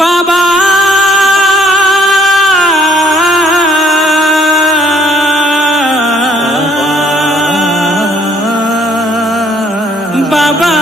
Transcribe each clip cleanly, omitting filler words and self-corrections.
बाबा बाबा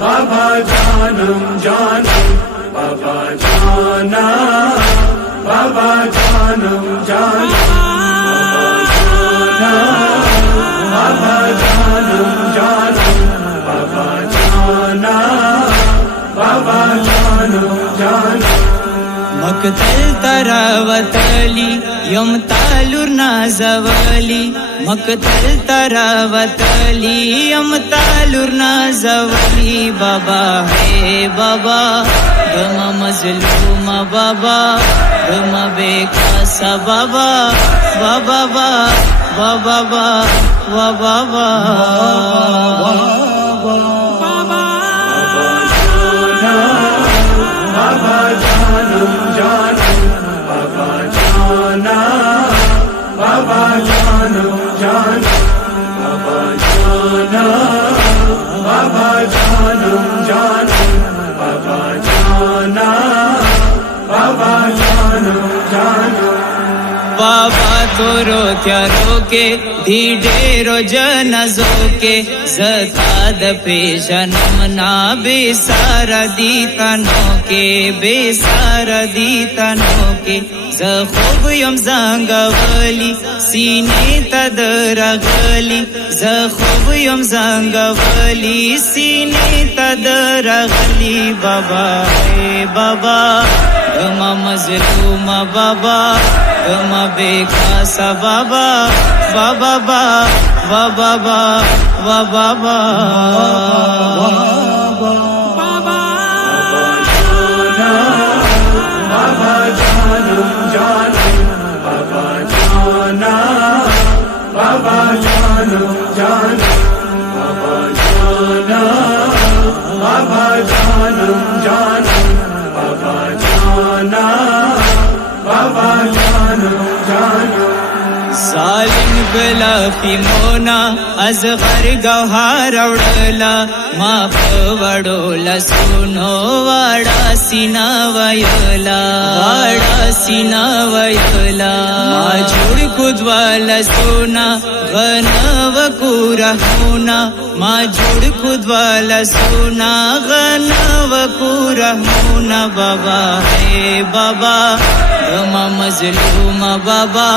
बाबा जानम जानम बाबा जाना बाबा जानम जानम बाबा जानम जानम बाबा जाना बाबा जानम जानम मक्तल तरावतली यम तालुर नाजवली मक्तल तरावतली यम तालुर नाजवली बाबा हे बाबा गम मजलूम बाबा गम बेकासा बाबा बाबा बाबा बाबा बाबा जानम जानम बाबा जाना बाबा जानम जानम बाबा जाना बाबा जानम जानम बाबा जाना बाबा जानम जानम बाबा तोरो त्यारो के धीडेरो जनजो के ज़काद पेशनम ना बेसारा दीतनो के बेसारा दीतनो के ज़खूब यम ज़ंगवली सीने तदरगली ज़खूब यम ज़ंगवली सीने तदरगली बाबा हे बाबा गम मजलूम बाबा गम बेकासा बाबा बाबा बाबा बाबा बाबा जानम जानम बाबा जाना बाबा जानम जानम बाबा जाना बाबा जानम जानम बाबा जाना बाबा जानम जानम सालिम बला फिमोना अज़गर गौहार उड़ला मा पवड़ोला सुनो वाड़ा सीना वयला मा जुड़ खुदवाला सुना गनव कुरहुना मा जुड़ खुदवाला सुना गनव कुरहुना बाबा हे बाबा गम मजलूम बाबा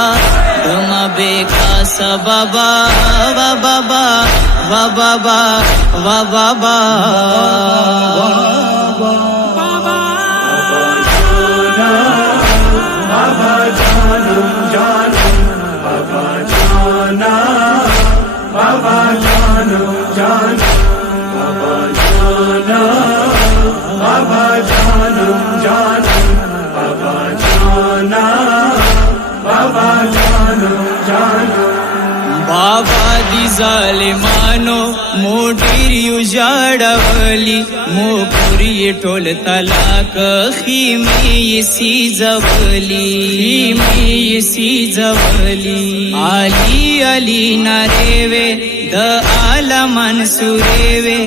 गम बेकासा बाबा बाबा बाबा जानम जानम बाबा जाना बाबा जानम जानम बाबा जाना बाबा जानम जानम बाबा जाना बाबा जानम जानम बाबा दी जालिमानो मोडीर युजाडवली मोपुरी टोल तलाक खीमी सी जवली आली अली नरेवे द आलमन सुरेवे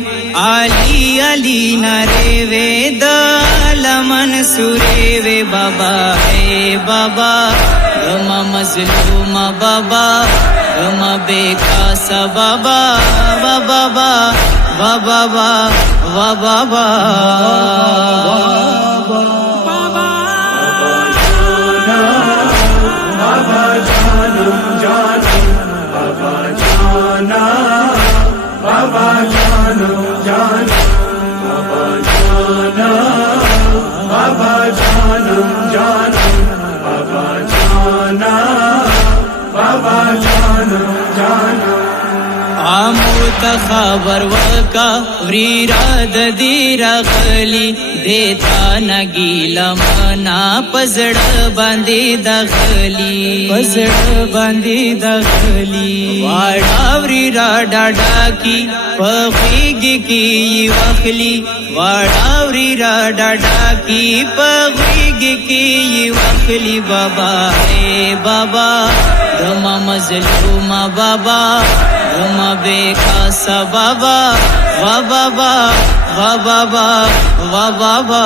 आली अली नरेवे द आलमन सुरेवे बाबा हे बाबा गम मजलूम बाबा गम बेकासा बाबा बाबा बाबा जानम जानम बाबा जाना बाबा जानम जानम बाबा जाना बाबा जानम जानम बाबा जाना बाबा जानम जानम आमोत खबर वका व्रीरा दीरा गली देता न गेला मना पजड बांधी दगली वाडावरी राडा डाकी पगीगी की वखली वाडावरी राडा डाकी पगीगी की वखली बाबा रे बाबा धमा मजलूमा बाबा धमा बेखासा बाबा वा बाबा वा बाबा वा बाबा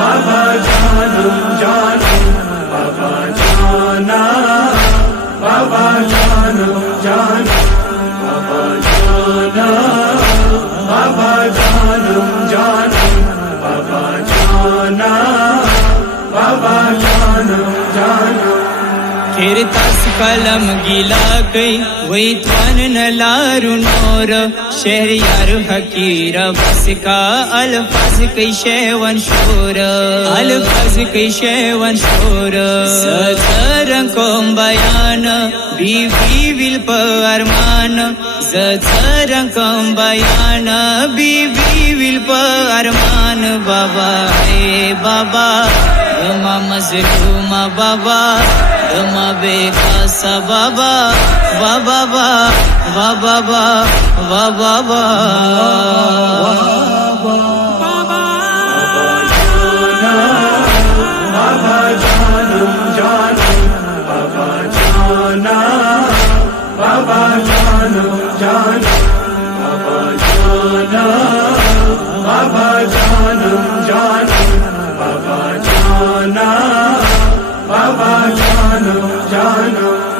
बाबा जानम जानम बाबा जाना बाबा जानम जानम बाबा जाना बाबा जानम जानम बाबा जाना बाबा जानम जानम खेरतास कलम गिला कई वही त्वन न लारु नोर शहरियार हकीर बस का अल्फाज कई शेवन शोर अल्फाज कई शेवन शोर सतरं कोम बयान बीवी विल पर अरमान सतरं कोम बयान बीवी विल पर अरमान बाबा रे बाबा धमा मजलूमा बाबा धमा बेखासा बाबा वा बाबा वा बाबा वा बाबा बाबा जानम जानम बाबा जाना बाबा जानम जानम बाबा जाना बाबा जानम जानम बाबा जाना बाबा जानम जानम